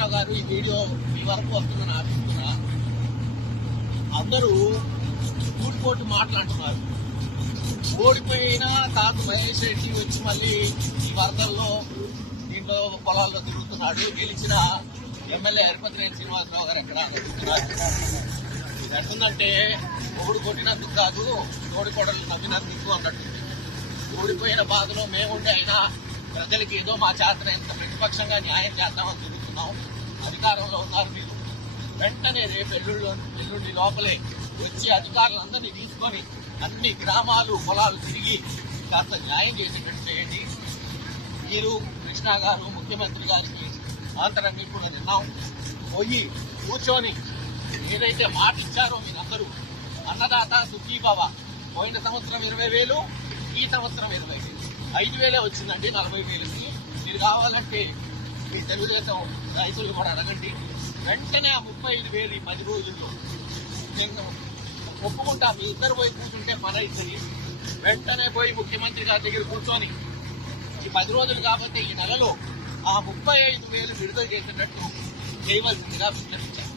రామారావు గారు ఈ వీడియో మీ వరకు వస్తుందని ఆశిస్తున్నా. అందరూ కూడిపోటు మాట్లాడుతున్నారు. ఓడిపోయిన తాత మహేష్ రెడ్డి వచ్చి మళ్ళీ ఈ వరదల్లో దీంట్లో పొలాల్లో తిరుగుతున్నాడు. గెలిచిన ఎమ్మెల్యే హరిపతిరేని శ్రీనివాసరావు గారు ఎక్కడ ఎట్టుందంటే ఓడి కొట్టినందుకు కాదు ఓడికోడలు నవ్వినందుకు అన్నట్టు. ఓడిపోయిన బాధలో మేముండి అయినా ప్రజలకి ఏదో మా చేతనంత ప్రతిపక్షంగా న్యాయం చేద్దామని చూపుతున్నాం అధికారంలో ఉన్నారు మీరు. వెంటనే రేపు ఎల్లుళ్ళు ఎల్లుండి లోపలే వచ్చి అధికారులందరినీ తీసుకొని అన్ని గ్రామాలు పొలాలు తిరిగి కాస్త న్యాయం చేసేటట్టు చేయండి. మీరు కృష్ణ గారు ముఖ్యమంత్రి గారికి ఆంతరంగా కూడా విన్నాం పోయి కూర్చొని ఏదైతే మాట ఇచ్చారో మీరందరూ అన్నదాత సుఖీభవ పోయిన సంవత్సరం ఇరవై వేలు ఈ సంవత్సరం ఇరవై వేలు. ఐదు వేలే వచ్చిందండి నలభై వేలకి. మీరు కావాలంటే మీ తెలుగుదేశం రైతులు కూడా అడగండి. వెంటనే ఆ ముప్పై ఐదు వేలు ఈ పది రోజుల్లో నేను ఒప్పుకుంటా. మీ ఇద్దరు పోయి కూర్చుంటే పని అవుతుంది వెంటనే పోయి ముఖ్యమంత్రి గారి దగ్గర కూర్చొని ఈ పది రోజులు కాబట్టి ఈ నెలలో ఆ ముప్పై ఐదు వేలు విడుదల చేసినట్టు చేయవలసిందిగా విజ్ఞప్తించారు